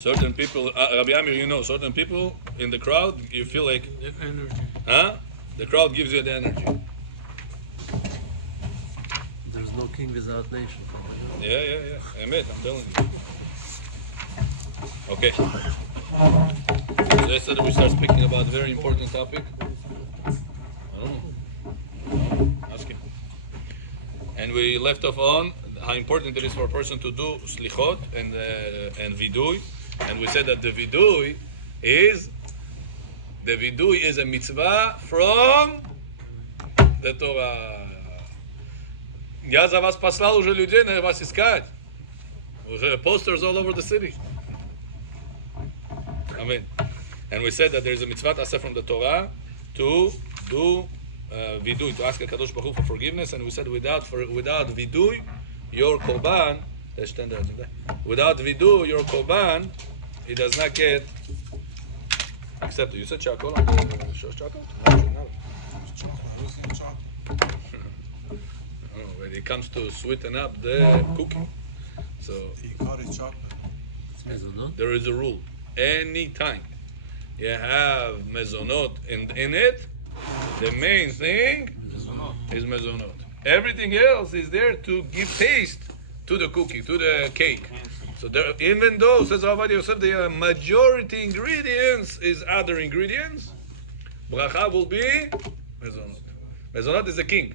Certain people, Rabbi Amir, you know, certain people in the crowd, you feel like, energy. huh? The crowd gives you the energy. There's no king without nation. Yeah. Emet, I'm telling you. Okay. So yesterday we start speaking about a very important topic. I don't know. Ask him. And we left off on how important it is for a person to do slichot and vidui. And we said that the vidui is a mitzvah from the Torah. Я за вас послал уже людей на вас искать. Уже posters all over the city. Amen. And we said that there is a mitzvah aseh from the Torah to do vidui, to ask HaKadosh Baruch Hu for forgiveness. And we said without vidui, your korban, without vidui, your korban, it does not get accepted. You said charcoal on the short charcoal? When it comes to sweeten up the cookie. So there is a rule. Anytime you have mezonot in it, the main thing is mezonot. Everything else is there to give taste to the cookie, to the cake. So there, even though, says Rabbi Yosef, the majority ingredients is other ingredients, bracha will be mezonot. Mezonot is the king.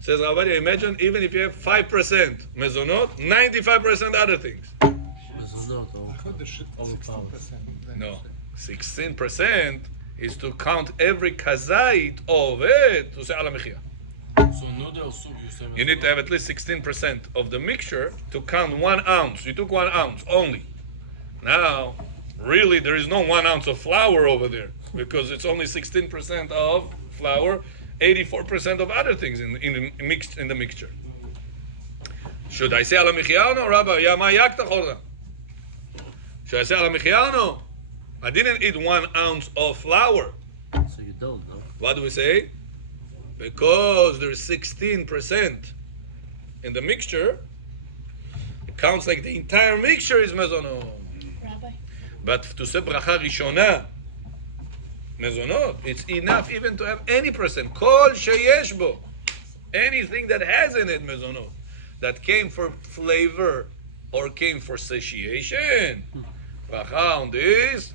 Says Rabbi, imagine even if you have 5% mezonot, 95% other things. Mezonot, no, 16% is to count every kazait of it to say ala mechia. So noodle soup, you say You need to have at least 16% of the mixture to count 1 ounce. You took 1 ounce only. Now, really, there is no 1 ounce of flour over there because it's only 16% of flour, 84% of other things mixed in the mixture. Should I say ala mechia or no, Rabbi? Ya ma yakta chorda. Should I say ala mechia or no? I didn't eat 1 ounce of flour. So you don't, no? What do we say? Because there's 16% in the mixture, it counts like the entire mixture is mezonot. Rabbi. But to say bracha rishona, mezonot, it's enough even to have any percent. Kol sheyesh bo. Anything that has in it mezonot, that came for flavor or came for satiation. Bracha on this,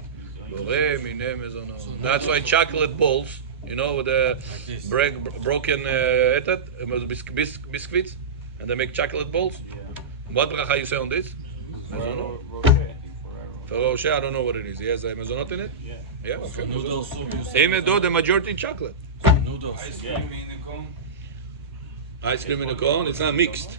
boreh mineh mezonot. That's why chocolate balls, you know, with the broken biscuits, and they make chocolate balls. What bracha you say on this? Mezonot. For Roche, I don't know what it is. He has a mezonot in it? Yeah, okay. Noodle soup, you say Even though the majority chocolate. noodles. Ice cream in the cone. Ice cream in a cone, it's not mixed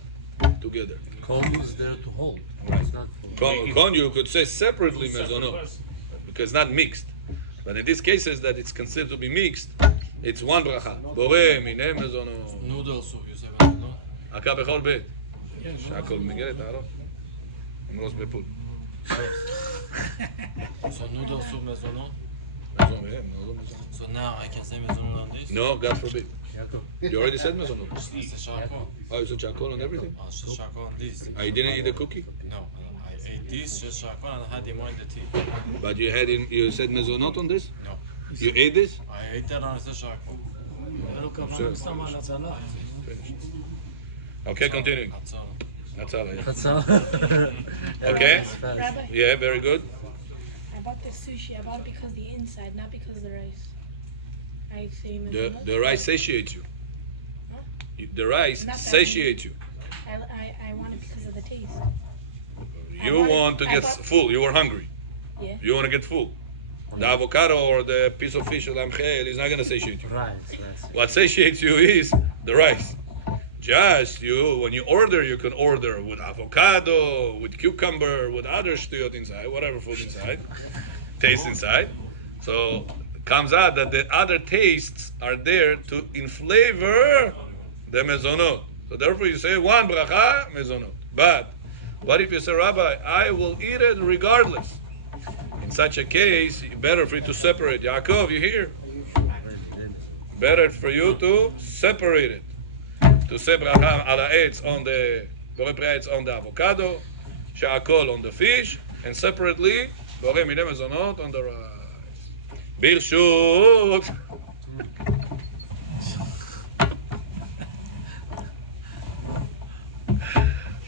together. Cone is there to hold. It's not for Cone you could say separately mezonot, because it's not mixed. But in these cases that it's considered to be mixed, it's one bracha. Boreh mineh mezonot. noodle soup, you say mezonot. Haka bechol beit. שהכל מגיע לתערוך. עם ראש בפול. So noodle soup mezonot. מזון, So now I can say mezonot on this. No, God forbid. You already said mezonot. It's a charcoal. Oh, you said charcoal and everything? Oh, it's just charcoal on this. You didn't eat the cookie? No, I ate this just charcoal and I had it more in the tea. But you said mezonot on this? No. You ate this? I ate that on the charcoal. Okay, continuing. That's all. That's all. Yeah. That's all. Okay? Rabbi, Yeah, very good. I bought the sushi. I bought it because of the inside, not because of the rice. I say The rice satiates you. The rice Not that satiates you. I want it because of the taste. You want to get full. You were hungry. Yeah. You want to get full. The avocado or the piece of fish, lamchel, is not going to satiate you. Right. What satiates you is the rice. Just you, when you order, you can order with avocado, with cucumber, with other shtuyot inside, whatever food inside, taste inside. So it comes out that the other tastes are there to in flavor the mezonot. So therefore you say one bracha mezonot. But what if you say, Rabbi, I will eat it regardless? In such a case, better for you to separate. Yaakov, you hear? Better for you to separate it. To say bracha ala etz on the borei pri etz on the avocado, sha'akol on the fish, and separately, בורא מיני מזונות on the right. ברשות.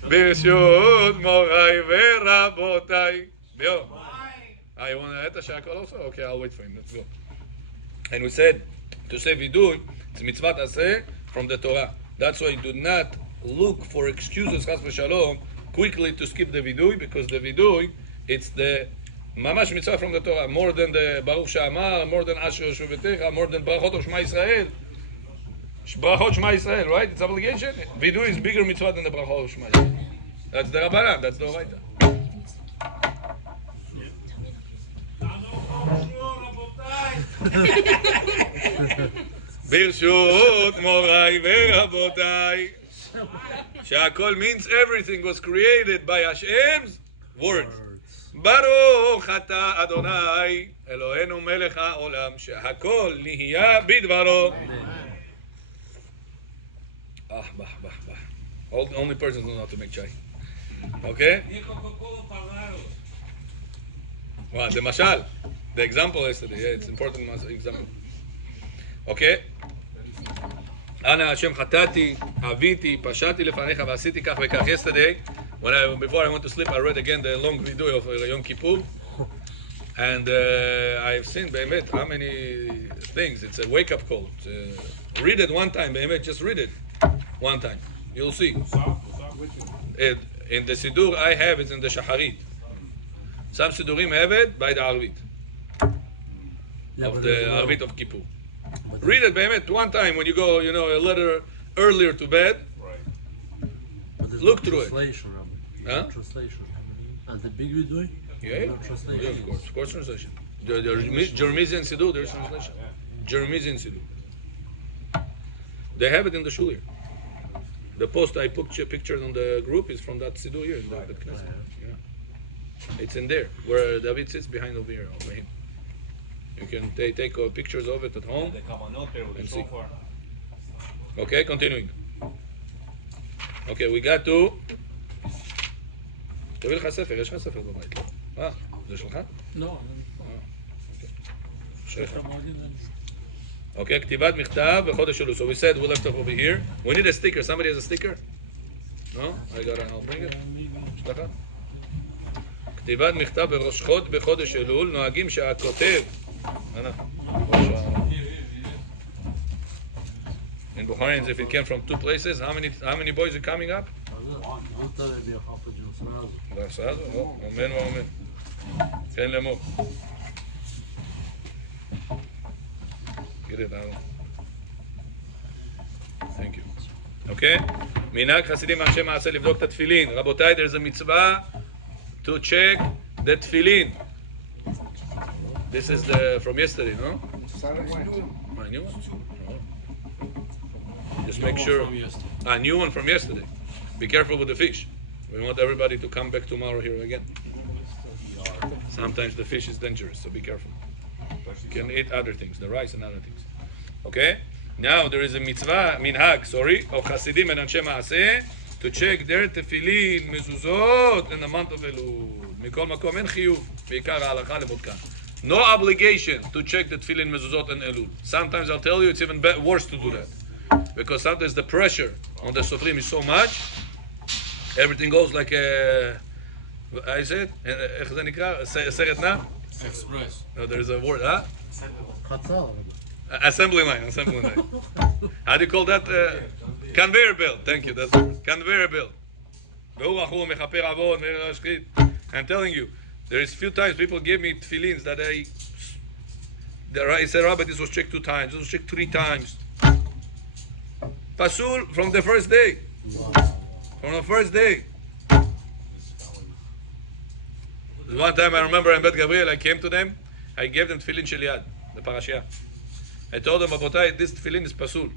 ברשות מוריי ורבותיי. Yo. You want to add the shakal also? Okay, I'll wait for him. Let's go. And we said, to say vidui, it's mitzvah aseh from the Torah. That's why do not look for excuses, chas v'shalom, quickly to skip the vidui, because the vidui, it's the mamash mitzvah from the Torah, more than the Baruch She'amar, more than Asher Yoshuvetecha, more than Brachot of Shema Yisrael. Brachot Shema Yisrael, right? It's obligation. Vidui is bigger mitzvah than the Brachot of Shema Yisrael. That's the Rabbanan, that's the Oraita. ברשות מוריי ורבותיי, שהכל means everything was created by Hashem's words. ברוך אתה אדוני אלוהינו מלך העולם, שהכל נהיה בדברו. Only persons know how to make chai. Okay? What? The mashal, the example yesterday. Yeah, it's important example. Okay? אנא השם חטאתי, עוויתי, פשעתי לפניך ועשיתי כך וכך. Yesterday, before I went to sleep, I read again the long video of Yom Kippur, and I've seen באמת how many things. It's a wake-up call. Read it one time, באמת, just read it one time. You'll see. In the Siddur I have it in the Shacharit. Some Siddurim have it by the Arvit. Of the Arvit of Kippur. Read it, באמת, one time when you go, a little earlier to bed. Right. Look through it. Huh? Translation. And the big video? Yeah, of course, translation. The Jeremizian Siddur, there's translation. Jeremizian Siddur. They have it in the shul here. The post I put pictured on the group is from that Siddur here in the Knesset. Yeah. It's in there, where David sits behind over here, over him. You can take pictures of it at home and see. Okay, continuing. Okay, we got to... תביא לך ספר, יש לך ספר בבית, לא? זה שלך? לא. Okay, כתיבת מכתב בחודש אלול. So we said we left off over here. We need a sticker. Somebody has a sticker? No? I'll bring it. יש לך? כתיבת מכתב בחודש אלול, נוהגים שהכותב... In Bukharians, if it came from two places, how many boys are coming up? Amen ואמן. כן לאמור. Get it out. Thank you. Okay? מנהג חסידים ואנשי מעשה לבדוק את התפילין. רבותיי, there's a mitzvah to check the tefillin. This is from yesterday, no? My new one? Oh. Just make sure. A new one from yesterday. Be careful with the fish. We want everybody to come back tomorrow here again. Sometimes the fish is dangerous, so be careful. You can eat other things, the rice and other things. Okay? Now there is a mitzvah, minhag, of Hasidim and Anshe Maaseh to check their tefillin, mezuzot in the month of Elul. Mikol makom en chiyuv, beikar halacha lebodkan. No obligation to check the tefillin, mezuzot and Elul. Sometimes I'll tell you it's even worse to do that. Because sometimes the pressure on the sofrim is so much, everything goes like a... I said, איך זה נקרא? סרט נע? Express. No, there's a word, huh? חצר. Assembly line. How do you call that? Conveyor belt. Thank you, that's the word. Conveyor belt. I'm telling you, there is few times people give me tefillins that I said, Rabbi, this was checked 2 times, this was checked 3 times. Pasul from the first day. From the first day. One time I remember in Bet Gabriel, I came to them, I gave them tefillin shel yad, the parashiyah. I told them, Rabotai, this tefillin is pasul.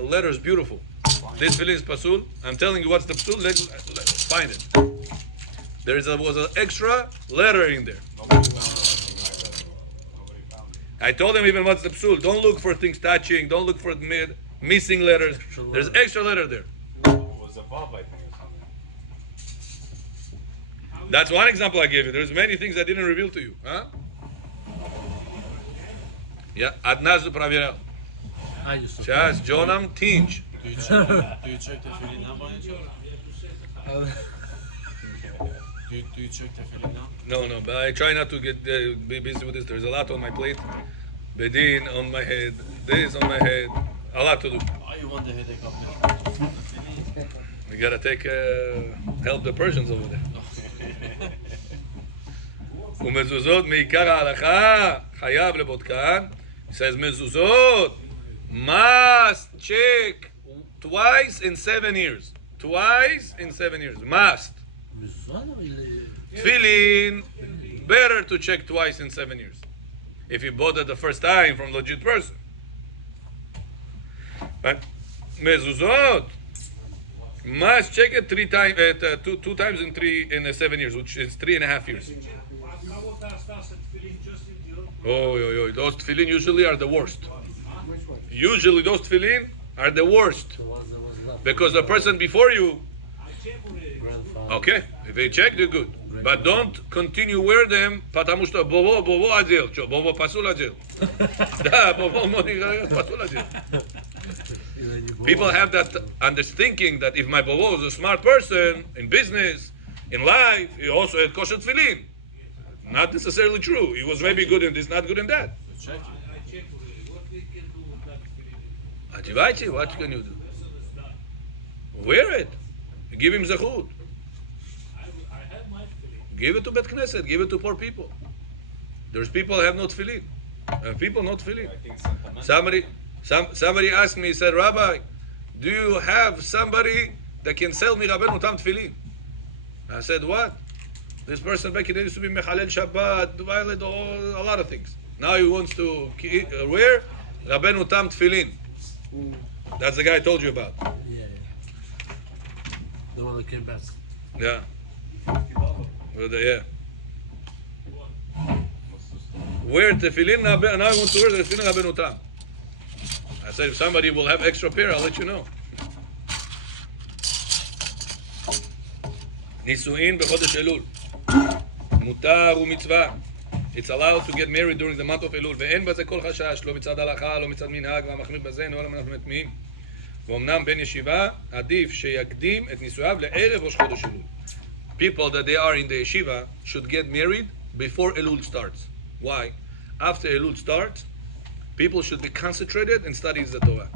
Letter is beautiful. This tefillin is pasul. I'm telling you what's the pasul. Let's find it. There was an extra letter in there. I told them even what's the pasul. Don't look for things touching. Don't look for missing letters. There's extra letter there. It was above, I think, or something. That's one example I gave you. There's many things I didn't reveal to you. Huh? Я однажды проверял. Сейчас Джоном Тинч. Do you check the feeling now by any chance? Do you check the feeling now? No, but I try not to get be busy with this. There's a lot on my plate. Bedin on my head. This on my head. A lot to do. Oh, you want the headache of me? We gotta take help the Persians over there. ומזוזות מעיקר ההלכה חייב לבודקן. He says mezuzot must check twice in 7 years. Twice in 7 years. Must. Tefillin, better to check twice in 7 years. If you bought it the first time from legit person. But mezuzot must check it two times in 7 years, which is 3.5 years. Oh, those tefillin usually are the worst. Usually those tefillin are the worst. Because the person before you, okay, if they check, they're good. But don't continue wear them, потому что bobo одел. Что, bobo пасул одел? Да, bobo пасул одел. People have that understanding that if my bobo is a smart person in business, in life, he also had kosher tefillin. Not necessarily true. He was maybe good in this, not good in that. Adivati, what can you do? Wear it. Give him zechut. Give it to Bet Knesset. Give it to poor people. There's people who have no tefillin. People not tefillin. Somebody asked me, he said, Rabbi, do you have somebody that can sell me Rabbeinu Tam tefillin? I said, what? This person back then used to be Mechalel Shabbat, violate a lot of things. Now he wants to wear Rabbeinu Tam tefillin. That's the guy I told you about. Yeah. The one that came back. Yeah. Yeah. Wear tefillin, now I want to wear the tefillin Rabbeinu Tam. I said, if somebody will have extra pair, I'll let you know. נישואין בחודש אלול. מותר ומצווה. It's allowed to get married during the month of אלול. ואין בזה כל חשש, לא מצד הלכה, לא מצד מנהג, והמחמיר בזה, אינו אלא אנחנו מטמאים. ואומנם בן ישיבה, עדיף שיקדים את נישואיו לערב ראש חודש אלול. People that they are in the yeshiva should get married before Elul starts. Why? After Elul starts, people should be concentrated and study the Torah.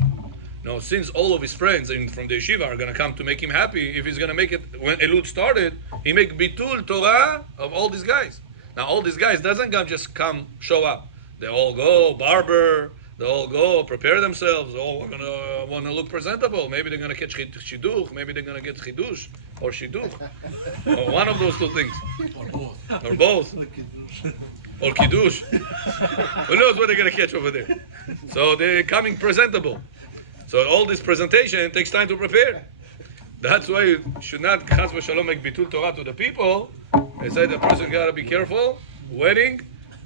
Now, since all of his friends from the yeshiva are going to come to make him happy, if he's going to make it when Elul started, he make bitul Torah of all these guys. Now, all these guys doesn't just come show up. They all go barber. They all go prepare themselves. All going to want to look presentable. Maybe they're going to catch shidduch. Maybe they're going to get chidush or shidduch, or one of those two things, or both, or kiddush. Who knows what they're going to catch over there? So they're coming presentable. So all this presentation takes time to prepare. That's why you should not chas v'shalom make bitul Torah to the people. They say the person got to be careful. Wedding,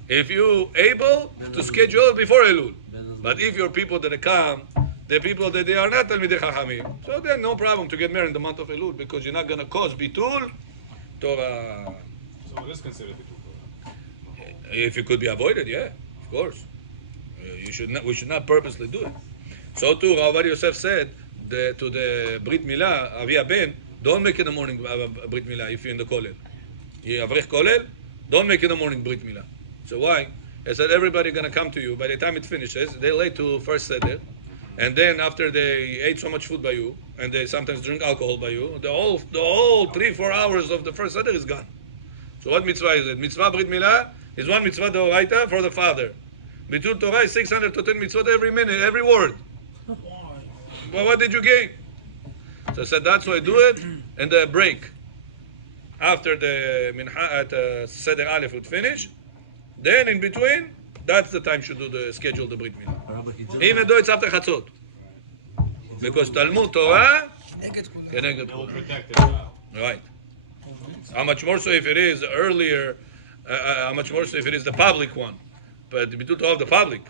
if you able to schedule it before Elul. But if your people that come, the people that they are not Talmidei Chachamim, so then no problem to get married in the month of Elul because you're not going to cause bitul Torah. So it is considered bitul Torah. If it could be avoided, yeah, of course. You should not. We should not purposely do it. So too, Rav Yosef said to the Brit Milah, Avi Ben, don't make in the morning Brit Milah if you're in the Kolel. You Avrich Kolel, don't make in the morning Brit Milah. So why? He said everybody going to come to you. By the time it finishes, they late to first seder, and then after they ate so much food by you, and they sometimes drink alcohol by you, the whole 3-4 hours of the first seder is gone. So what mitzvah is it? Mitzvah Brit Milah is one mitzvah d'oraita for the father. Bitul Torah is 610 mitzvot every minute, every word. Well, what did you gain? So I said that's why I do it, and the break. After the mincha at Seder Aleph would finish, then in between, that's the time should do the schedule the Brit Milah. Even though it's after Chatzot. Because Talmud Torah, Will protect the child. right. How much more so if it is earlier, how much more so if it is the public one. But the Bitul Torah of the public.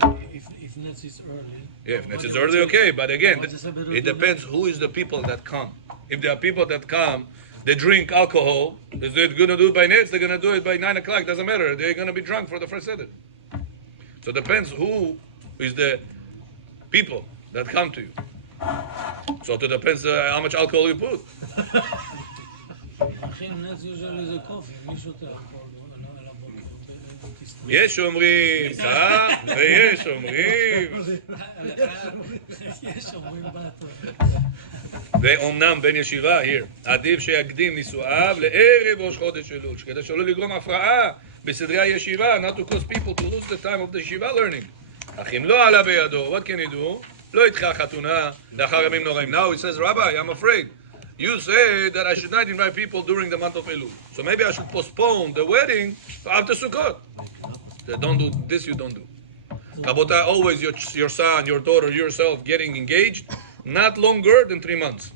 So if Netz is early. Yeah, if it's early, okay. But again, it depends who is the people that come. If there are people that come they drink alcohol. If they're going to do it by nets, they're going to do it by 9 o'clock. Doesn't matter. They're going to be drunk for the first seder. So it depends who is the people that come to you. So it depends how much alcohol you put. Nets usually is a coffee. מי שותה אלכוהול על הבוקר? יש אומרים כך, ויש אומרים. יש אומרים באתו. ואומנם בן ישיבה, here, עדיף שיקדים נישואיו לערב ראש חודש אלול, כדי שלא לגרום הפרעה בסדרי הישיבה, not to cause people to lose the time of the yeshiva learning. אך אם לא עלה בידו, what can he do? לא ידחה חתונה לאחר ימים נוראים. Now he says, Rabbi, I'm afraid. You say that I should not invite people during the month of Elul. So maybe I should postpone the wedding after Sukkot. Don't do this, you don't do. Rabotai, always your son, your daughter, yourself getting engaged, not longer than 3 months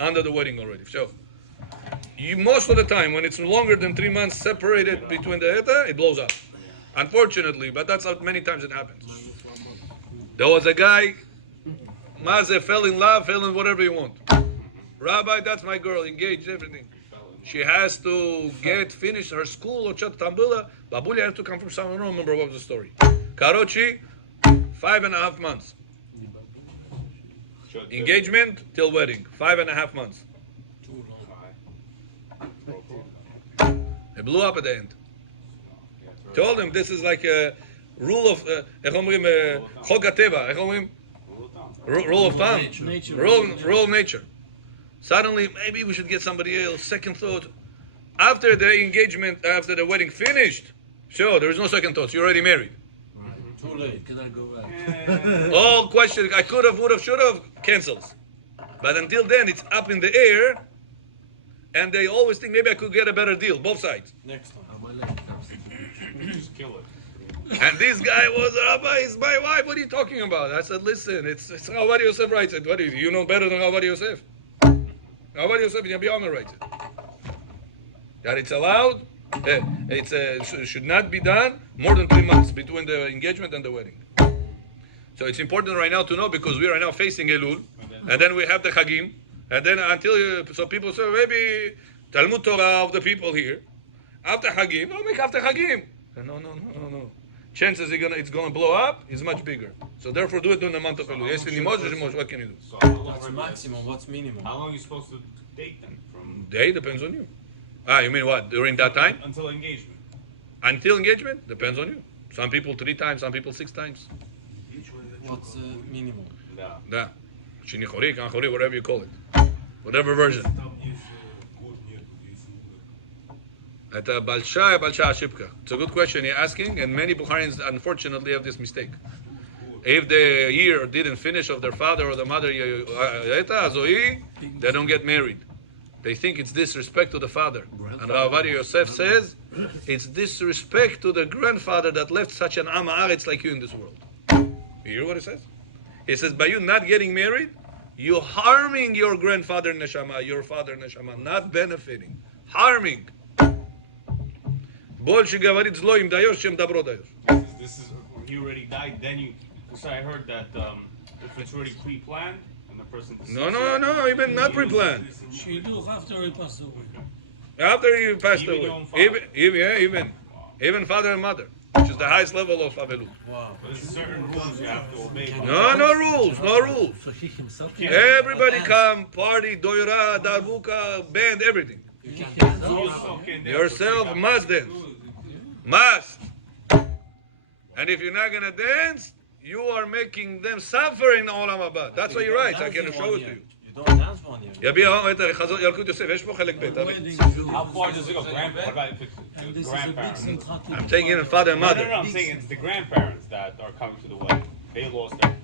under the wedding already. So, most of the time, when it's longer than 3 months separated between the eta, it blows up. Unfortunately, but that's how many times it happens. There was a guy, Maze fell in love, fell in whatever you want. Rabbi, that's my girl, engaged, everything. She has to finish her school or chat tambula. Babuli has to come from somewhere. I don't remember what was the story. Karochi, 5.5 months. Engagement till wedding, 5.5 months. It blew up at the end. Told him this is like a rule of chok hateva, rule of thumb, rule of nature. Suddenly, maybe we should get somebody else. Second thought. After the engagement, after the wedding finished, sure, there is no second thoughts. You're already married. Too late. Can I go back? All questions, I could have, would have, should have, cancels. But until then, it's up in the air, and they always think maybe I could get a better deal, both sides. Next time. Just kill it. And this guy was, Rabbi, it's my wife. What are you talking about? I said, listen, it's Rabbi Yosef writes it. What do you know better than Rabbi Yosef? Rabbi Yosef in Yabiyama writes it. That it's allowed, it should not be done more than 3 months between the engagement and the wedding. So it's important right now to know, because we are now facing Elul, and then we have the Chagim, and then so people say, maybe Talmud Torah of the people here, after Chagim, make after Chagim. No. Chances it's going to blow up is much bigger. So therefore do it during the month of Elul. Yes, what can you do? So how long That's maximum. What's minimum? How long are you supposed to date them? From Day depends on you. You mean what? During that time? until engagement. Until engagement? Depends on you. Some people 3 times, some people 6 times. What's minimum? No. Da. Shini chori, kan chori, whatever you call it. Whatever version. It's a good question you're asking, and many Bukharians unfortunately have this mistake. If the year didn't finish of their father or the mother, they don't get married. They think it's disrespect to the father. And Rav Yosef says, it's disrespect to the grandfather that left such an Am Haaretz like you in this world. You hear what it says? It says, by you not getting married, you're harming your grandfather neshama, your father neshama, not benefiting. Harming. This is he already died. Then you. So I heard that if it's already pre-planned and the person. No, even not pre-planned. She do after he passed away. After he passed Even away. your own father? Even father and mother, which is the highest level of Avilut. Wow. There's certain rules you have to obey. No rules. So he himself Everybody come, party, doira, darbuka, band, everything. You can't You yourself can't dance. Yourself must dance. Must. And if you're not going to dance, you are making them suffer in Olam Haba. That's what he writes. I can show it to you. You don't dance 1 year. ילקוט יוסף, יש פה חלק ב', תבין. How far does it go? What about if And it's this the is a big grandparents? simchat. I'm saying even father and No, mother. I'm saying it's the grandparents that are coming to the wedding. They lost their.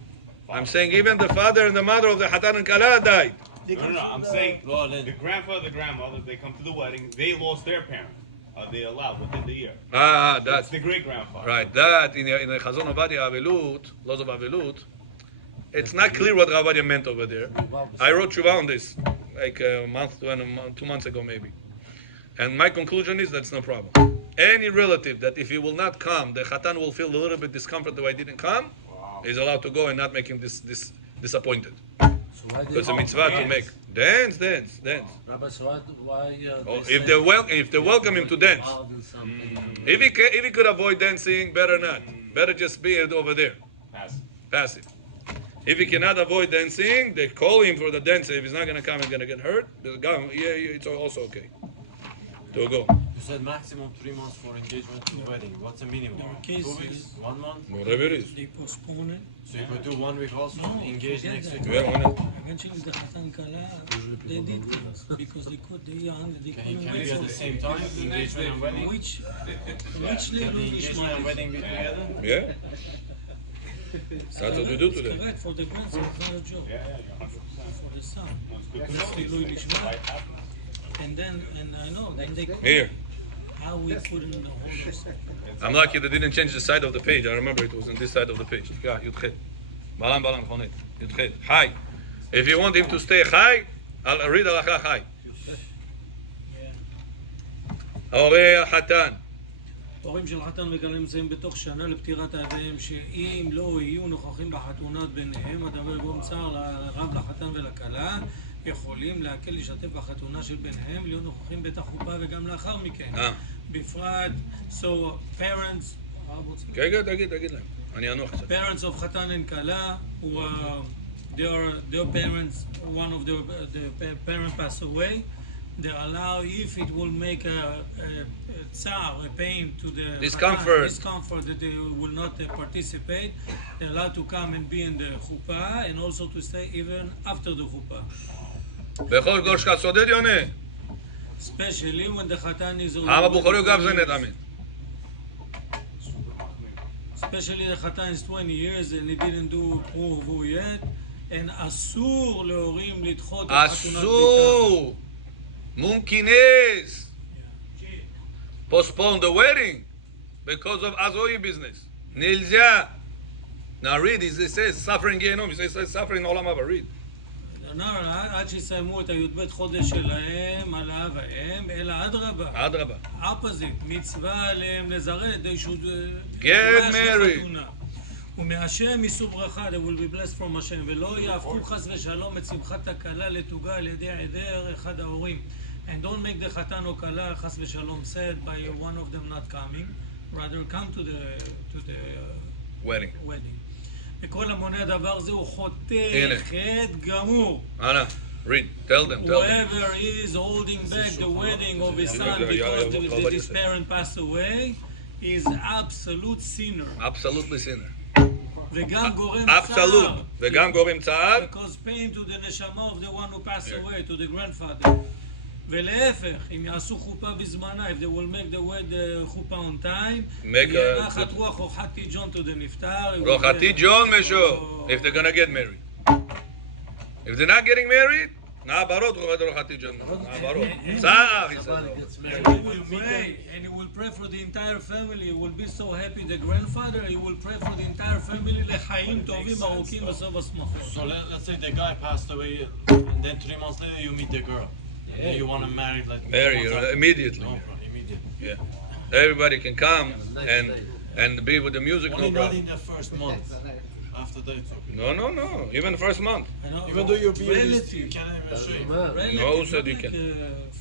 I'm saying even the father and the mother of the Hatan and Kala died. No. I'm saying Go on, then. the grandfather, the grandmother, they come to the wedding. They lost their parents. Are they allowed within the year? That's That's the great grandfather. right. That in the Chazon Ovadia Avelut, laws of Avelut, it's not clear what Ravadia meant over there. I wrote Tshuva on this like a month, 2 months ago maybe. And my conclusion is that's no problem. Any relative that if he will not come, the Khatan will feel a little bit discomfort the way he didn't come, is allowed to go and not make him disappointed. So why Because it's a mitzvah to make. Dance. Rabbi, so why Oh, if they welcome him to dance. If he could avoid dancing, better not. Better just be over there. Passive. If he cannot avoid dancing, they call him for the dance. If he's not going to come, he's going to get hurt. It's also okay to go. You said maximum 3 months for engagement to wedding. What's the minimum? Your 2 case weeks? is- 1 month? Whatever it is. they postpone it? So you could do 1 week also, No, engage forget next that. week. Yeah, why not? Eventually the Khatan Kala, they did things because they young, they Can couldn't it wait be at the same time? Engagement and wedding? Which Can legal the engagement and wedding be together? Yeah. That's what we do today. Correct, for the grandson, it's not a joke. For the son. It's Lishma. And I know, then they Here. how we put in the whole of something. I'm lucky they didn't change the side of the page. I remember it was on this side of the page. Yeah, Yudchet. Balam, Chonet. Yudchet. Chai. If you want him to stay Chai, I'll read Halacha Chai. הורי החתן. הורים של חתן וכלה נמצאים בתוך שנה לפטירת אביהם, שאם לא יהיו נוכחים בחתונות ביניהם, הדבר יגרום צער לרב לחתן ולכלה, יכולים להקל להשתתף בחתונה של ביניהם, להיות נוכחים בית החופה וגם לאחר מכן. בפרט, so parents, תגיד להם. אני אנוח קצת. parents of חתן and כלה, their parents, one of the parents passed away, they allow, if it will make a tsar, a pain to the Discomfort. discomfort that they will not participate, they're allowed to come and be in the chuppah and also to stay even after the chuppah. בכל גול שלך סודד יונה. Especially when the khatan is העם הבוכרי הוא גב זה נדאמן. especially the khatan is 20 years and he didn't do pruvu yet, and אסור להורים לדחות את חתונת ביתם. אסור. Munkinez. Postpone the wedding because of Azoi business. Nilza. Now read, it says suffering Gehenom. It says suffering Olam Haba. Read. עד שיסיימו את הי"ב חודש שלהם על האב האם, אלא אדרבה. אדרבה. opposite, מצווה עליהם לזרז, they should Get married. ומהשם יישאו ברכה, they will be blessed from השם, ולא יהפכו חס ושלום את שמחת הכלה לתוגה על ידי היעדר אחד ההורים. And don't make the חתן או כלה חס ושלום said by one of them not coming, rather come to the Wedding. וכל המונה הדבר זה הוא חוטא הנה. חטא גמור. Anna, read. Tell them. Whoever is holding back the wedding of his son because his parent passed away is absolute sinner. Absolutely sinner. וגם גורם Absolute. צער. וגם גורם צער. Because pain to the neshama of the one who passed away, to the grandfather. ולהפך, אם יעשו חופה בזמנה, if they will make the חופה on time, יהיה נחת רוח רוחתי ג'ון to the נפטר. רוחתי ג'ון משהו. If they're gonna get married. If they're not getting married, נעברות רוחתי ג'ון. נעברות. צער, he said. And he will pray for the entire family. He will be so happy. The grandfather, he will pray for the entire family לחיים טובים ארוכים בסוף השמחות. So let's say the guy passed away and then 3 months later you meet the girl. And you want to marry like Marry immediately. No problem, immediately. Yeah. Everybody can come and be with the music, Only no not problem. in the first month. After that it's okay. No. Even first month. Even though you're being relative. you can't even show it. No, who said you can?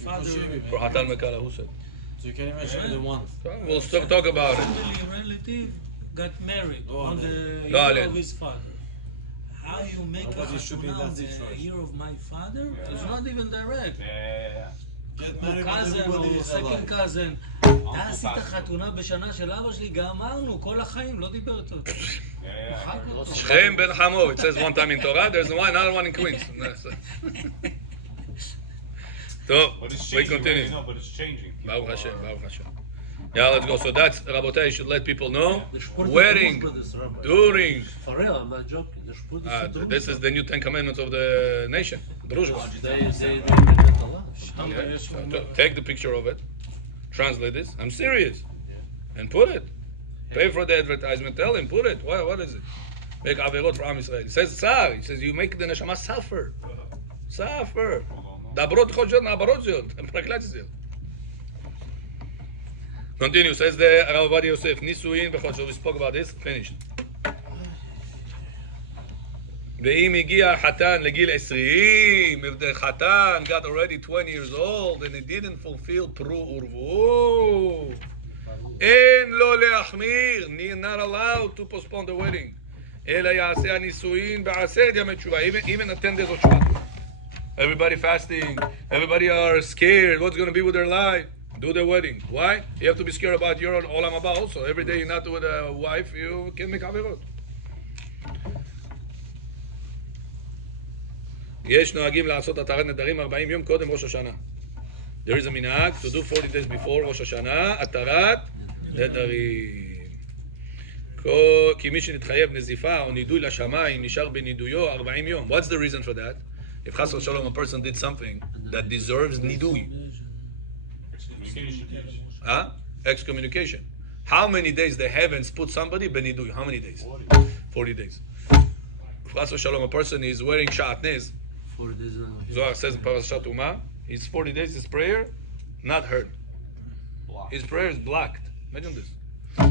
Father, For Hatan Mekala, who said? So you can't even show the one. We'll stop talk about it. family relative got married on the Darling. year of his father. How you make a Nobody should be in חתונה on that the situation. year of my father? It's not even direct. Get married when cousin everybody או is second alive. cousin. אתה עשית חתונה בשנה של אבא שלי, גמרנו, כל החיים, לא דיבר איתו. מחק אותו. Shem ben Hamo. It says one time in Torah. There's another one in Queens. So, But it's we changing. continue. No, but it's changing. Baruch Hashem, Baruch Hashem. Yeah, let's go. So that's, Rabotai, you should let people know. Wedding, during. For real, I'm not joking. The Shpur This is the new 10 commandments of the nation. Druzhba. they make it a lot. Yeah. So take the picture of it, translate this. I'm serious, and put it. Pay for the advertisement. Tell him, put it. What is it? Make averot for Am Yisrael. He says tsar. He says you make the neshama suffer. Suffer. Dabrot chodjot, nabarot zot. Praklat zot. Continue. Says the Rav Ovadia Yosef. Nisuin b'chodjot. We spoke about this. Finished. ואם הגיע החתן לגיל 20, if the חתן got already 20 years old and he didn't fulfill פרו ורבו, אין לו להחמיר, not allowed to postpone the wedding, אלא יעשה הנישואין בעשרת ימי תשובה, even attend days of תשובה. Everybody fasting, everybody are scared, what's going to be with their life? Do the wedding. Why? You have to be scared about your olam haba also. Every day you're not with a wife, you can make averot. יש נוהגים לעשות התרת נדרים 40 יום קודם ראש השנה. There is a minhag to do 40 days before ראש השנה, התרת נדרים. כי מי שנתחייב נזיפה או נידוי לשמיים נשאר בנידויו 40 יום. What's the reason for that? If חס ושלום a person did something that deserves נידוי. Excommunication. How many days the heavens put somebody בנידוי? How many days? 40 days. If חס ושלום a person is wearing שעטנז, Zohar says in Parashat Umah, his 40 days, his prayer, not heard. His prayer is blocked. Imagine this.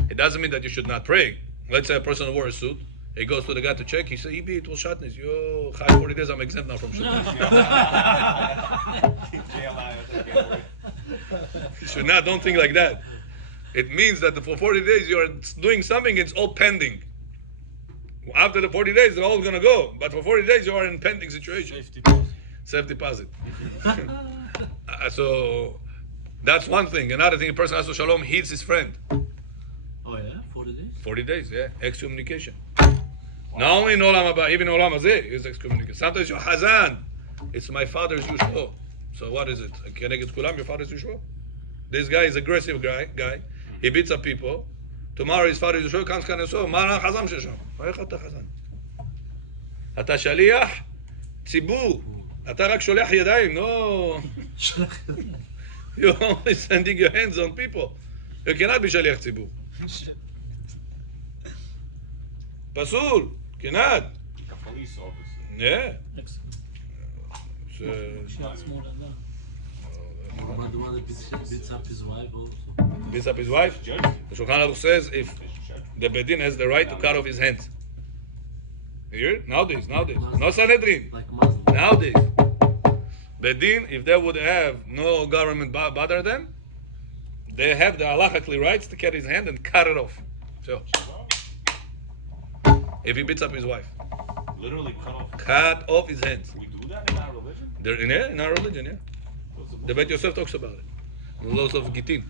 It doesn't mean that you should not pray. Let's say a person wore a suit, he goes to the guy to check, he says, Ibi, it was shatnez. Yo, 40 days, I'm exempt now from shatnez. You should not, don't think like that. It means that for 40 days you are doing something, it's all pending. After the 40 days, they're all going to go. But for 40 days, you are in pending situation. Safe deposit. So, that's one thing. Another thing, a person has to shalom, heals his friend. Oh yeah? 40 days? 40 days, yeah. Excommunication. Not only in Olam Haba, even in Olam Hazeh is excommunication. Sometimes you're Hazan. It's my father's Yushvo. So what is it? Keneged Kulam, your father's Yushvo? This guy is aggressive guy. He beats up people. Tomorrow his father Yushvo comes כאן לסוף. מה החזם ששם? איך אתה חזן? אתה שליח ציבור. אתה רק שולח ידיים, no. You're only sending your hands on people. You cannot be שליח ציבור. פסול. cannot. A police officer. Yeah. The one that beats up his wife also. Beats up his wife? Judge. The Shulchan Aruch says if the Bedin has the right to cut off his hands. You hear? Nowadays. No Sanhedrin. Like Muslim. Nowadays. Bedin, if they would have no government bother them, they have the halachically rights to cut his hand and cut it off. So, if he beats up his wife. Literally Cut off his hands. We do that in our religion? They're in our religion, yeah. The Beit Yosef talks about it. The laws of Gittin.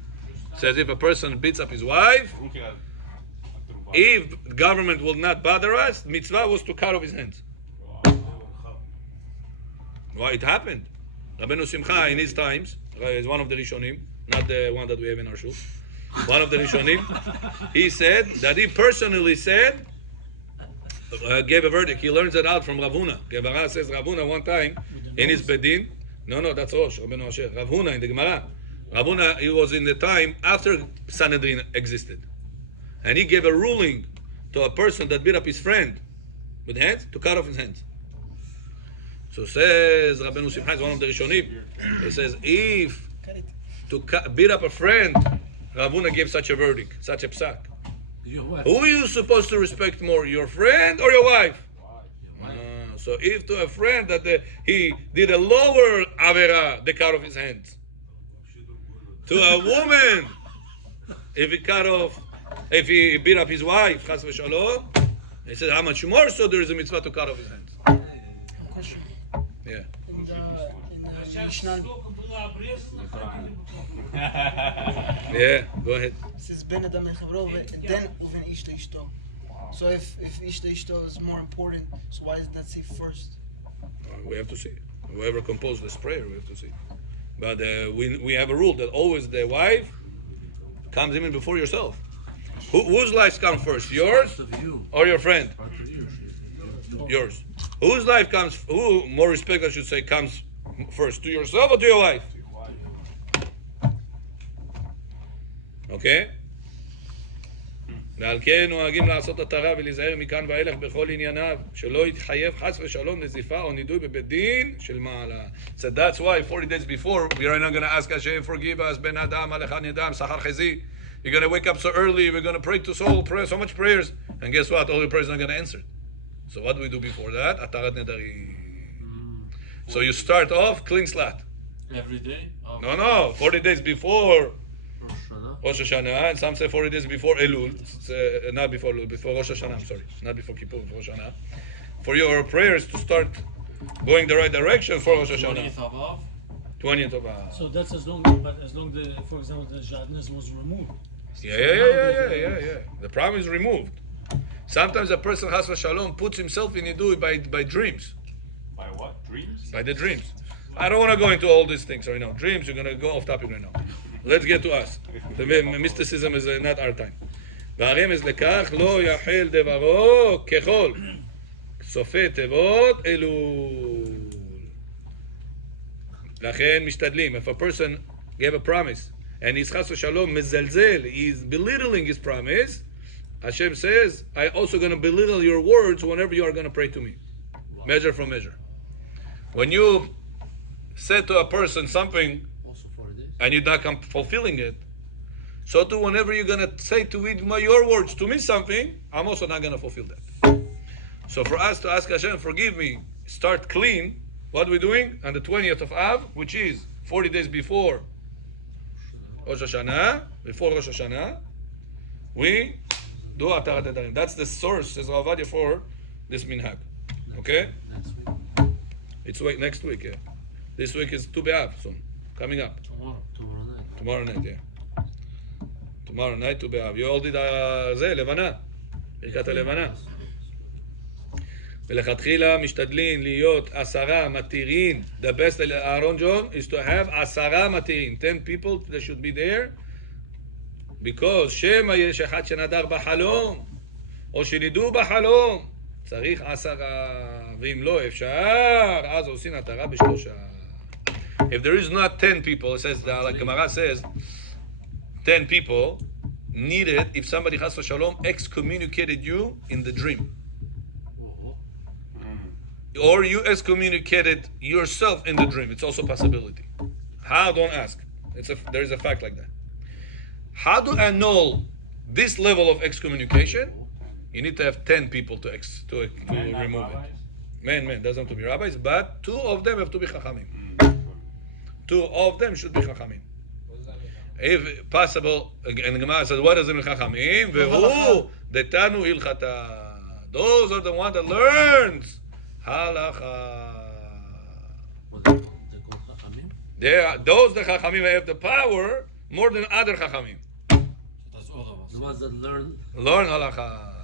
Says if a person beats up his wife, if the government will not bother us, mitzvah was to cut off his hands. Why it happened? Rabbeinu Simcha in his times is one of the Rishonim, not the one that we have in our shul. One of the Rishonim, he said that he personally said, gave a verdict. He learns it out from Rav Huna. Gemara says Rav Huna one time in his bedin. No, that's Rosh, Rabbeinu Moshe. Rav Huna in the Gemara. Rav Huna, he was in the time after Sanhedrin existed. And he gave a ruling to a person that beat up his friend with hands to cut off his hands. So says Rabbeinu Simcha, is one of the Rishonim. He says, if to beat up a friend, Rav Huna gave such a verdict, such a psak. Who are you supposed to respect more, your friend or your wife? So if to a friend that he did a lower avera, they cut off his hands. To a woman, if he beat up his wife, chas v'shalom, he said how much more so there is a mitzvah to cut off his hands. Question. Yeah. In the Mishnah, Yeah, go ahead. it says Ben Adam Lechavro, then uven ish leishto. So if ish leishto is more important, so why does that say first? We have to see. Whoever composed this prayer, we have to see. But we have a rule that always the wife comes even before yourself. Whose life comes first, yours or your friend? Yours. Whose life comes? Who more respect, I should say, comes first, to yourself or to your wife? Okay? ועל כן נוהגים לעשות התרה ולהיזהר מכאן ואילך בכל ענייניו, שלא יתחייב חס ושלום נזיפה או נידוי בבית דין של מעלה. So that's why 40 days before we are not going to ask Hashem, forgive us, ben adam, alecha nidam, sachar chezi. You're going to wake up so early, we're going to pray to soul, pray so much prayers, and guess what? All your prayers are not going to answer. So what do we do before that? Atarat Nedarim. So you start off clean slate. Every day? Oh. No, 40 days before Rosh Hashanah. Rosh Hashanah, and some say 40 days before Elul. It's, not before Elul, before Rosh Hashanah, I'm sorry. Not before Kippur, before Rosh Hashanah. For your prayers to start going the right direction for Rosh Hashanah. 20th of Av? 20th of Av. So that's as long the, for example, the jadness was removed. Yeah. The problem is removed. Sometimes a person, Chas v'Shalom, puts himself in Nidui by dreams. By what? Dreams? By the dreams. I don't want to go into all these things right now. Dreams, you're going to go off topic right now. Let's get to us. The mysticism is not our time. והרמז לכך לא יחל דברו ככל סופי תיבות אלול. לכן משתדלים. If a person gave a promise and he's chas v'shalom mezalzel, he's belittling his promise, Hashem says, I'm also going to belittle your words whenever you are going to pray to me. Measure for measure. When you said to a person something Also 40 days. and you're not fulfilling it, so too whenever you're going to say to it your words to me something, I'm also not going to fulfill that. So for us to ask Hashem, forgive me, start clean, what are we doing? On the 20th of Av, which is 40 days before Rosh Hashanah, we do Atarat Nedarim. That's the source, says Rav Ovadia, for this minhag. Okay? Next week. It's next week, yeah. This week is Tu B'Av soon, coming up. Tomorrow night. Tomorrow night, yeah. Tomorrow night, Tu B'Av. You all did זה, לבנה. ברכת הלבנה. ולכתחילה משתדלים להיות 10 מתירים. The best, Aaron John, is to have 10 מתירים. 10 people that should be there. Because שמא יש אחד שנדר בחלום, או שנידו בחלום. צריך 10, ואם לא אפשר, אז עושים התרה ב3. If there is not 10 people, it says, like Gemara says, 10 people needed if somebody chas v'shalom excommunicated you in the dream. Or you excommunicated yourself in the dream. It's also a possibility. How? Don't ask. There is a fact like that. How to annul this level of excommunication? You need to have 10 people to remove it. Men, doesn't have to be rabbis, but 2 of them have to be chachamim. 2 of them should be chachamim. If possible, and the Gemara says, what does it mean chachamim? Vehu detanu hilchata. Those are the ones that learns halacha. Those the chachamim have the power more than other chachamim. That's all of us. The ones that learn. Learn halacha.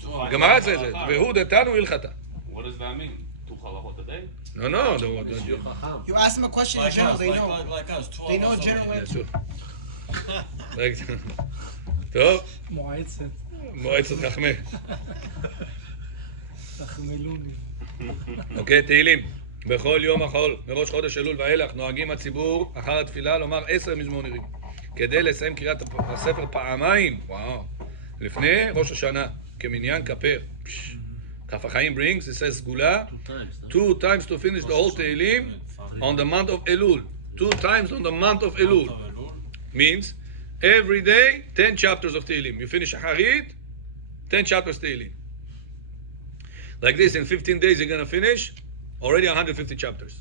So Gemara says it. Vehu detanu hilchata. what does that mean? 2 halachot a day? No. You ask them a question in general, they know. Like us, 2 They know of us general over answer. טוב, מועצת. מועצת חכמי. תחמלוני. אוקיי, תהילים. בכל יום החול, מראש חודש אלול ואילך, נוהגים הציבור אחר התפילה לומר 10 מזמורים. כדי לסיים קריאת הספר פעמיים, וואו, לפני ראש השנה, כמניין כפר. כף החיים brings, it says סגולה, 2 times to finish the whole תהילים on the month of Elul. 2 times on the month of Elul. Means, every day, 10 chapters of Tehillim. You finish Harit, 10 chapters Tehillim. Like this, in 15 days, you're going to finish already 150 chapters.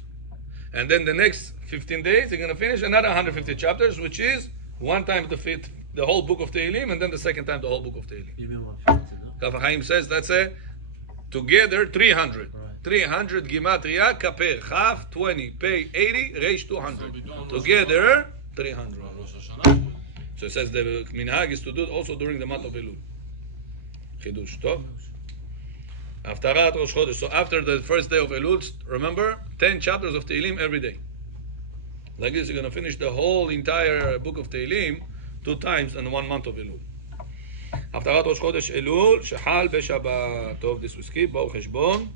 And then the next 15 days, you're going to finish another 150 chapters, which is one time the whole book of Tehillim, and then the second time the whole book of Tehillim. Kaf HaChaim says that's together 300. Right. 300 Gimatria, Kaper, Chaf 20, Pei 80, Reish 200. Together 300. So it says the minhag is to do it also during the month of Elul. Chidush, top. Aftarat Rosh Chodesh. So after the first day of Elul, remember 10 chapters of Tehillim every day. Like this, you're going to finish the whole entire book of Tehillim 2 times in 1 month of Elul. Aftarat Rosh Chodesh Elul, Shechal Beshabbat. טוב, this was keep, בואו חשבון.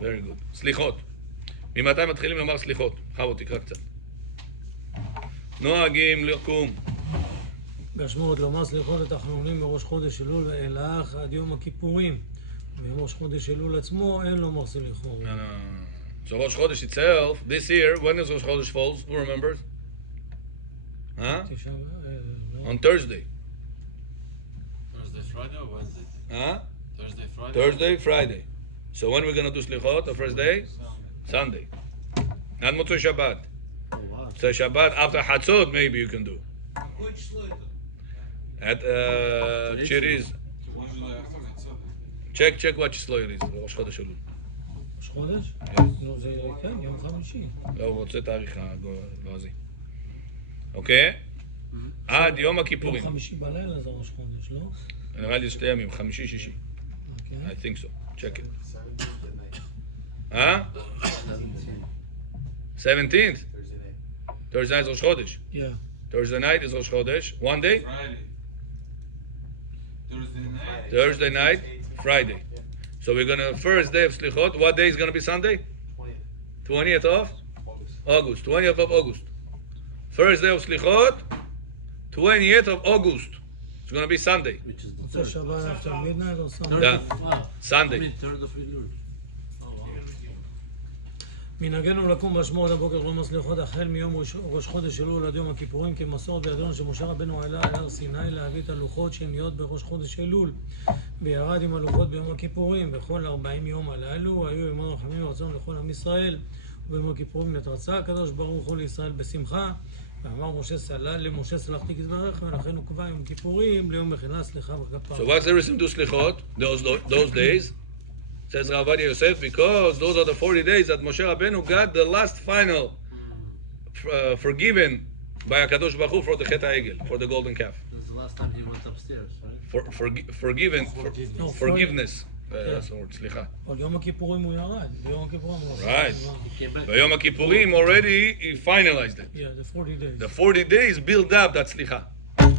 Very good. סליחות. ממתי מתחילים לומר סליחות? חבו, תקרא קצת. נוהגים לקום. בהשמעות לומר סליחות לתחנונים בראש חודש אלול ואילך עד יום הכיפורים. בראש חודש אלול עצמו אין לומר סליחות. So Rosh Chodesh itself, this year, when is Rosh Chodesh falls? Who remembers? Huh? On Thursday. Thursday, Friday or Wednesday? Huh? Thursday, Thursday, Friday. So when we're going to do slichot, the first day? Sunday. Not Motzei Shabbat. Oh, wow. So Shabbat after Hatzot, maybe you can do. At Chiriz. check what צ'סלו יריז, ראש חודש אלול. ראש חודש? נו, זה כן, יום חמישי. לא, הוא רוצה תאריך הלועזי. אוקיי? עד יום הכיפורים. יום חמישי בלילה זה ראש חודש, לא? נראה לי 2 ימים, חמישי, שישי. I think so. Check it. Huh? 17th? Thursday night is Rosh Chodesh. Yeah. Thursday night is Rosh Chodesh. One day? Friday. Thursday night, Friday. So we're gonna first day of Slichot. What day is gonna be Sunday? 20th of August. 20th of August. First day of Slichot, 20th of August. It's gonna be Sunday. Which is the מוצאי third. שבת after midnight or something. Third Yeah. of, wow. I Sunday. mean, third of Elul. Oh, wow. מנהגנו לקום ולשמור עד הבוקר ולומר סליחות החל מיום ראש חודש אלול עד יום הכיפורים כמסורת בידינו שמשה רבנו עלה על הר סיני להביא את הלוחות שניות בראש חודש אלול וירד עם הלוחות ביום הכיפורים וכל 40 יום הללו היו ימי רחמים ורצון לכל עם ישראל וביום הכיפורים נתרצה הקדוש ברוך הוא לישראל בשמחה ואמר משה למשה סלחתי כדבריך ולכן הוא קבע יום כיפורים ליום מחילה סליחה וכפרה. So what's the reason to Slichot? Those days? Says Rav Ovadia Yosef, because those are the 40 days that Moshe Rabbeinu got the last final forgiven by HaKadosh Baruch Hu for the Chet HaEgel, for the golden calf. This is the last time he went upstairs, right? Forgiveness. That's the word, slicha. אבל יום הכיפורים הוא ירד, ביום הכיפורים הוא Right. He came back. Vayom HaKippurim already he finalized it. Yeah, the 40 days. The 40 days build up that slicha.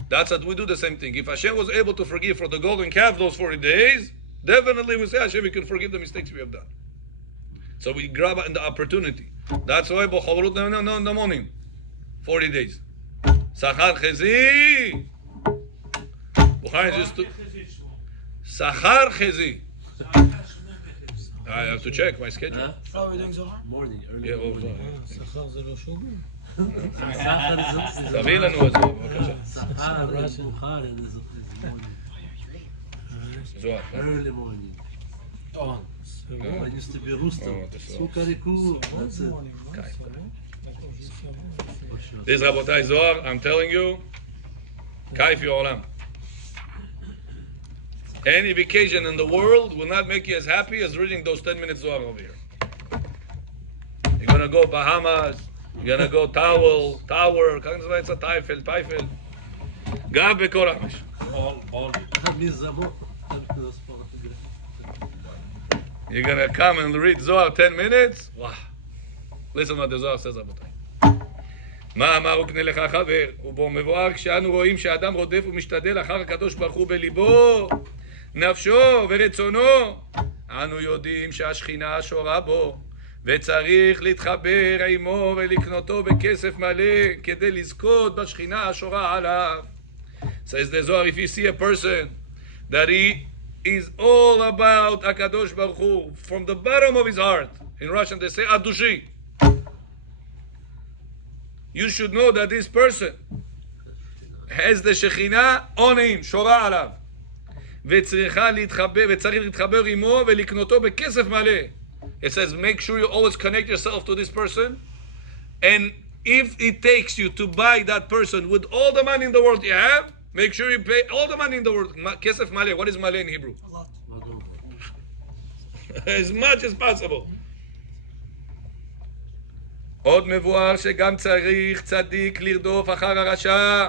That's what we do the same thing. If Hashem was able to forgive for the golden calf those 40 days, definitely we say Hashem, we can forgive the mistakes we have done. So we grab the opportunity. That's why B'chavrut no in the morning. 40 days. Sachar Chezi. Bukhari just Sachar Chezi. I have to check my schedule. Huh? Oh, we're doing Zohar? Morning, early Yeah, morning. שכר זה לא שוגר? תביא לנו את זה, בבקשה. Sahara is Bukhari and is morning. זוהר. Early morning. Oh. I used to be rooster. Oh, that's Sukariku. That's it. This Rabotai Zohar, I'm telling you, Kaif Yoram. Any vacation in the world will not make you as happy as reading those 10 minutes Zohar over here. You're gonna go Bahamas, you're gonna go Tower, it's a Taifel. Gab Bekol Hamish. You're gonna come and read Zohar 10 minutes? Wow. Listen what the Zohar says, Rabotai. מה אמר וקנה לך חבר, ובו מבואר כשאנו רואים שאדם רודף ומשתדל אחר הקדוש ברוך הוא בליבו, נפשו ורצונו, אנו יודעים שהשכינה שורה בו, וצריך להתחבר עמו ולקנותו בכסף מלא, כדי לזכות בשכינה השורה עליו. Says the Zohar, if you see a person that he is all about הקדוש ברוך הוא, from the bottom of his heart, in Russian they say, adushi, you should know that this person has the Shekhinah on him, שורה עליו. וצריך להתחבר עמו ולקנותו בכסף מלא. It says, make sure you always connect yourself to this person. And if it takes you to buy that person with all the money in the world you have, make sure you pay all the money in the world. כסף מלא. What is מלא in Hebrew? A lot. As much as possible. עוד מבואר שגם צריך צדיק לרדוף אחר הרשע.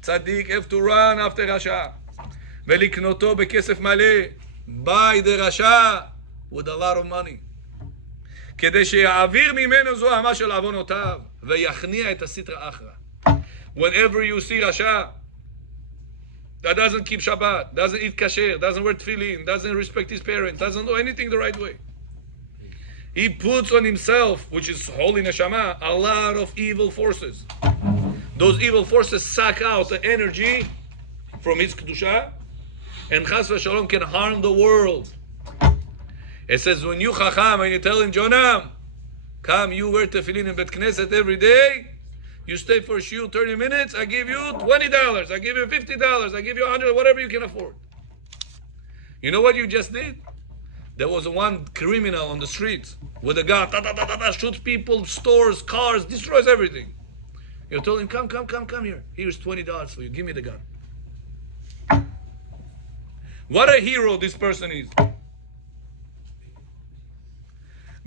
צדיק have to run after רשע. ולקנותו בכסף מלא. buy the רשע with a lot of money. כדי שיעביר ממנו זוהמה של עוונותיו. ויכניע את הסטרא אחרא. Whenever you see רשע that doesn't keep Shabbat, doesn't eat kasher, doesn't wear tefillin, doesn't respect his parents, doesn't do anything the right way. He puts on himself, which is holy neshama, a lot of evil forces. Those evil forces suck out the energy from his kedusha, and chas v'shalom can harm the world. It says when you chacham and you tell him, Jonam, come, you wear tefillin in Bet Knesset every day. You stay for shiur 30 minutes. I give you $20. I give you $50. I give you $100. Whatever you can afford. You know what you just did? There was one criminal on the street with a gun, shoots people, stores, cars, destroys everything. You told him, come here. Here's $20 for you. Give me the gun. What a hero this person is.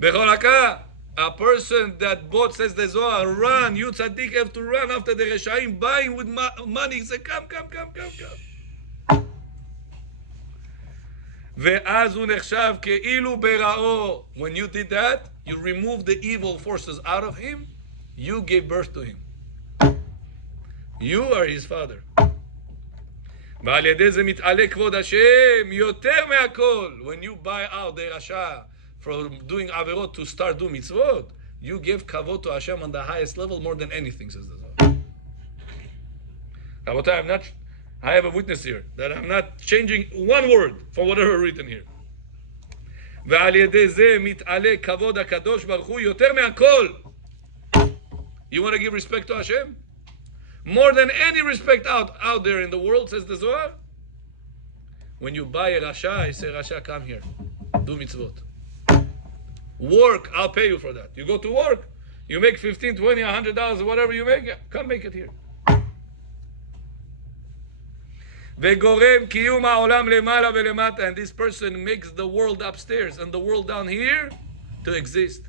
Becholaka, a person that bought, says the Zohar, run, you tzaddik have to run after the Reshaim, buying with money. He said, come. ואז הוא נחשב כאילו ברעו. When you did that, you removed the evil forces out of him, you gave birth to him. You are his father. ועל ידי זה מתעלה כבוד השם יותר מהכל. When you buy out the Rasha from doing averot to start doing mitzvot, you give kavod to Hashem on the highest level more than anything, says the Zohar. Rabotai, I have a witness here that I'm not changing one word from whatever written here. ועל ידי זה מתעלה כבוד הקדוש ברוך הוא יותר מהכל. You want to give respect to Hashem? More than any respect out there in the world, says the Zohar. When you buy a Rasha, you say, Rasha, come here. Do mitzvot. Work, I'll pay you for that. You go to work, you make $15, $20, $100, whatever you make, come make it here. וגורם קיום העולם למעלה ולמטה, and this person makes the world upstairs and the world down here to exist.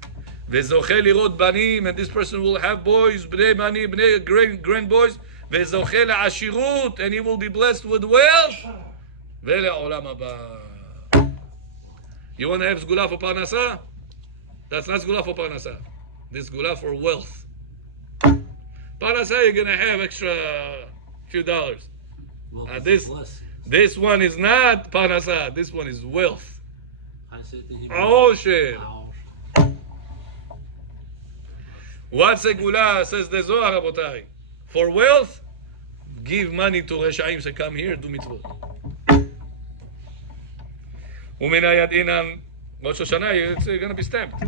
וזוכה לראות בנים, and this person will have boys, בני בנים, בני grand boys, וזוכה לעשירות, and he will be blessed with wealth, ולעולם הבא. You want to have סגולה for פרנסה? That's not סגולה for פרנסה. This סגולה for wealth. פרנסה, you're going to have extra few dollars. This one is not parnasa. This one is wealth. Aosher. What's a gula? Says the Zohar, Rabotai. For wealth, give money to Reshaim. Say, come here, do mitzvot. Umin hayad inan Rosh Hashanah. It's going to be stamped.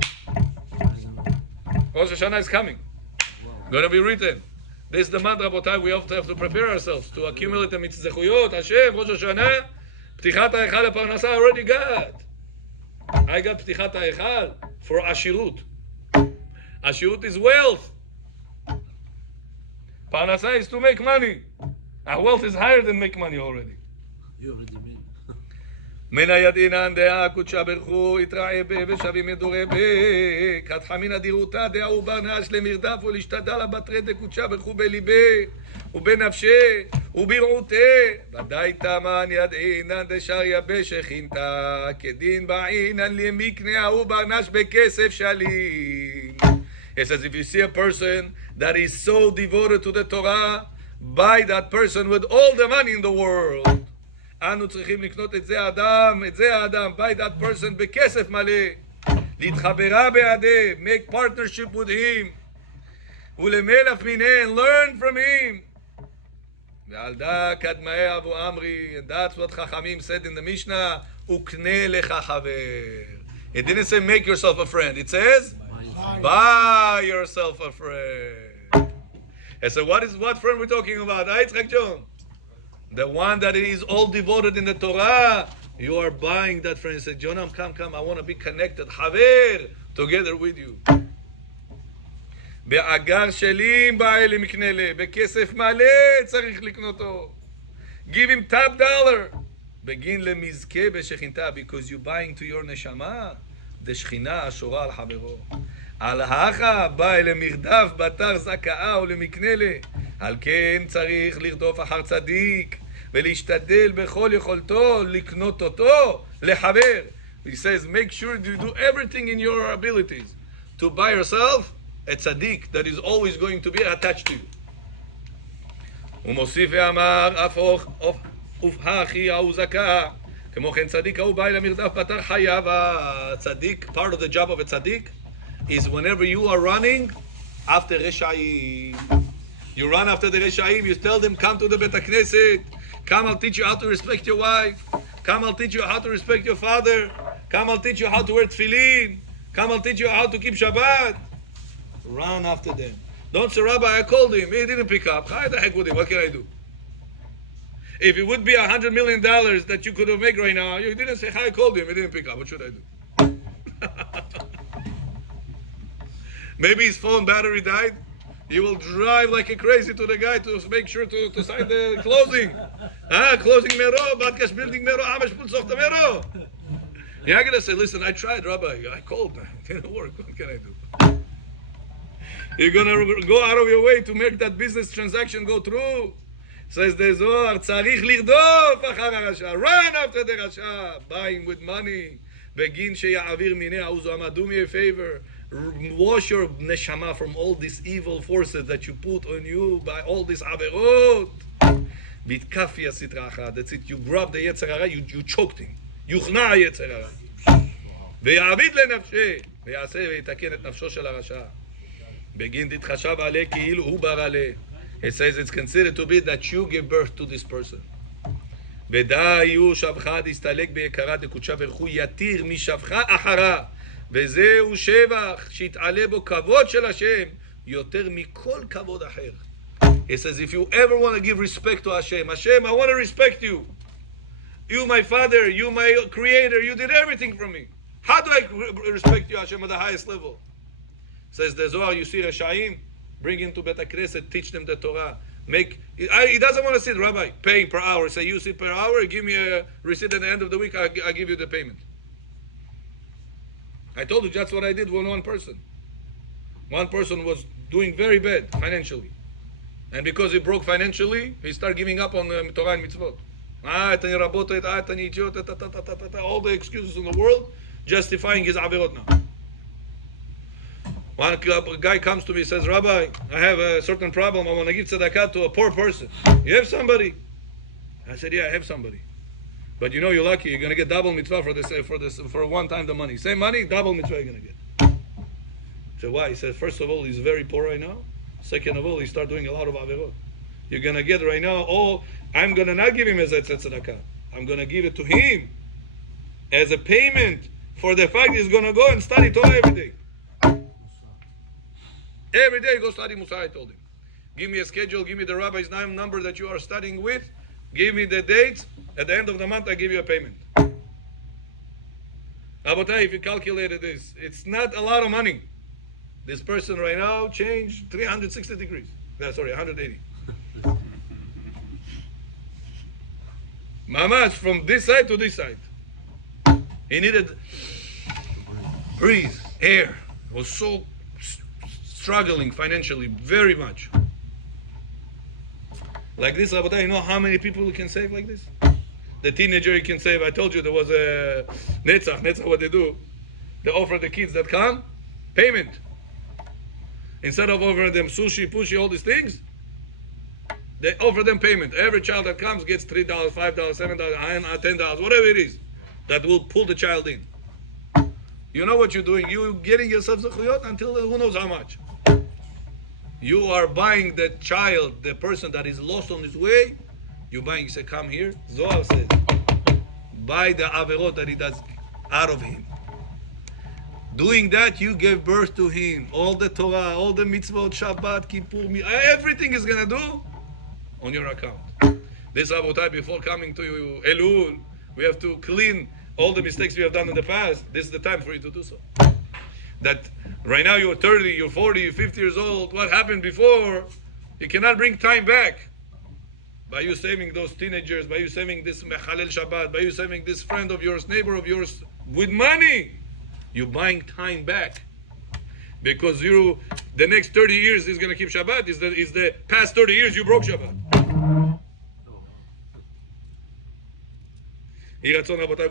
Rosh Hashanah is coming. Going to be written. This is the month, Rabotai, we have to prepare ourselves to accumulate the mitzvot. Hashem, Rosh Hashanah, Ptichat HaEchal HaParnasa, I already got. I got Ptichat HaEchal for Ashirut. Ashirut is wealth. Parnasa is to make money. Our wealth is higher than make money already. You already made. מן הידעינן דעה קודשה ברכו יתראה בה ושבים מדורי בה כת חמין אדירותה דעה וברנש למרדף ולהשתדל הבטרי דקודשה ברכו בליבה ובנפשה וברעותה ודאי תמן ידעינן דשר יבש הכינתה כדין בעינן למקנה ההוא ברנש בכסף שלים. It says if you see a person that is so devoted to the Torah, buy that person with all the money in the world. אנו צריכים לקנות את זה האדם, buy that person בכסף מלא, להתחברה בעדה, make partnership with him, ולמלף מינן, learn from him. ועל דא קדמאי אבו אמרי, and that's what חכמים said in the Mishnah, וקנה לך חבר. It didn't say make yourself a friend, it says buy yourself a friend. And so what friend we're talking about? Yitzchak John. The one that is all devoted in the Torah, you are buying that friend. You say, Jonam, come, I want to be connected. Haver, together with you. באגר שלים בא אלי מקנלה, בכסף מלא צריך לקנותו. Give him top dollar. בגין למזכה בשכינתה, because you buying to your נשמה, דשכינה השורה על חברו. על האחה בא אלי מרדף בתר זכאה ולמקנלה. על כן צריך לרדוף אחר צדיק ולהשתדל בכל יכולתו לקנות אותו לחבר. He says make sure you do everything in your abilities to buy yourself a tzaddik that is always going to be attached to you. הוא מוסיף ואמר אופהכי ההוא זכה כמו כן צדיק ההוא בא אל המרדף פתר חייו. הצדיק, part of the job of a tzaddik is whenever you are running after רשעים. You run after the Reshaim, you tell them, come to the Bet HaKnesset, come, I'll teach you how to respect your wife, come, I'll teach you how to respect your father, come, I'll teach you how to wear tefillin, come, I'll teach you how to keep Shabbat. Run after them. Don't say, Rabbi, I called him, he didn't pick up. How the heck with him, what can I do? If it would be $100 million that you could have made right now, you didn't say hi. I called him. He didn't pick up. What should I do? Maybe his phone battery died. You will drive like a crazy to the guy to make sure to sign the closing. Closing mero, Badkash building mero, Amash Pulsoch the mero. You're not going to say, listen, I tried, Rabbi. I called. It didn't work. What can I do? You're going to go out of your way to make that business transaction go through. Says the Zohar, Tzarich lirdof achar harasha. Run after the rasha. Buying with money. Begin sheya'avir mineh ha'uzama. Do me a favor. Wash your neshama from all these evil forces that you put on you by all these averot. Bitkafi asitracha. That's it. You grab the yetzer hara, you choked him. Yuchna yetzer hara. Ve'yavid lenafshe. Ve'yaseh ve'yitaken et nafsho shel harasha. Begin titchashav aleh ki'ilu hu bar aleh. It says it's considered to be that you give birth to this person. ודאי הוא שבחה להסתלק ביקרה דקודשה ברכו יתיר משבחה אחרה וזהו שבח שיתעלה בו כבוד של השם יותר מכל כבוד אחר. It says if you ever want to give respect to Hashem, Hashem, I want to respect you. You my father, you my creator, you did everything for me. How do I respect you, Hashem, at the highest level? Says the Zohar, you see Rashaim, bring him to Bet HaKnesset, teach them the Torah. He doesn't want to sit, Rabbi, paying per hour. Say, you sit per hour, give me a receipt at the end of the week, I give you the payment. I told you that's what I did with one person. One person was doing very bad financially. And because he broke financially, he started giving up on Torah and mitzvot. All the excuses in the world, justifying his averot now. One guy comes to me and says, Rabbi, I have a certain problem. I want to give tzedakah to a poor person. You have somebody? I said, yeah, I have somebody. But you know you're lucky. You're going to get double mitzvah for one time the money. Same money, double mitzvah you're going to get. So why? He says, first of all, he's very poor right now. Second of all, he started doing a lot of averot. You're going to get right now, I'm going to not give him as a tzedakah. I'm going to give it to him as a payment for the fact he's going to go and study Torah every day. Every day go study Musa, I told him. Give me a schedule, give me the rabbi's name number that you are studying with, give me the dates, at the end of the month I give you a payment. Abotai, if you calculated this, it's not a lot of money. This person right now changed 360 degrees. 180. Mamash, from this side to this side. He needed breathe, air. It was so struggling financially very much. Like this, Rabotai, you know how many people you can save like this? The teenager you can save. I told you there was a Netzach, what they do? They offer the kids that come, payment. Instead of offering them sushi, pushy, all these things, they offer them payment. Every child that comes gets $3, $5, $7, $10, whatever it is, that will pull the child in. You know what you're doing? You're getting yourself zechuyot until who knows how much. You are buying the child, the person that is lost on his way. You're buying, you say, come here. Zohar says, buy the averot that he does out of him. Doing that, you gave birth to him. All the Torah, all the mitzvot, Shabbat, Kippur, everything is going to do on your account. This Abotai, before coming to Elul, we have to clean all the mistakes we have done in the past. This is the time for you to do so. That right now you're 30, you're 40, you're 50 years old. What happened before, you cannot bring time back. By you saving those teenagers, by you saving this Mechalel Shabbat, by you saving this friend of yours, neighbor of yours, with money, you're buying time back. Because the next 30 years is going to keep Shabbat, is the past 30 years you broke Shabbat. We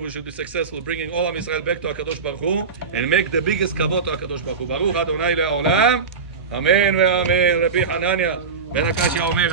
should be successful bringing all of Israel back to HaKadosh Baruch Hu and make the biggest kavod to HaKadosh Baruch Hu. Baruch Adonai le'olam. Amen ve'amen. Rabbi Hanania ben Akashia Omer,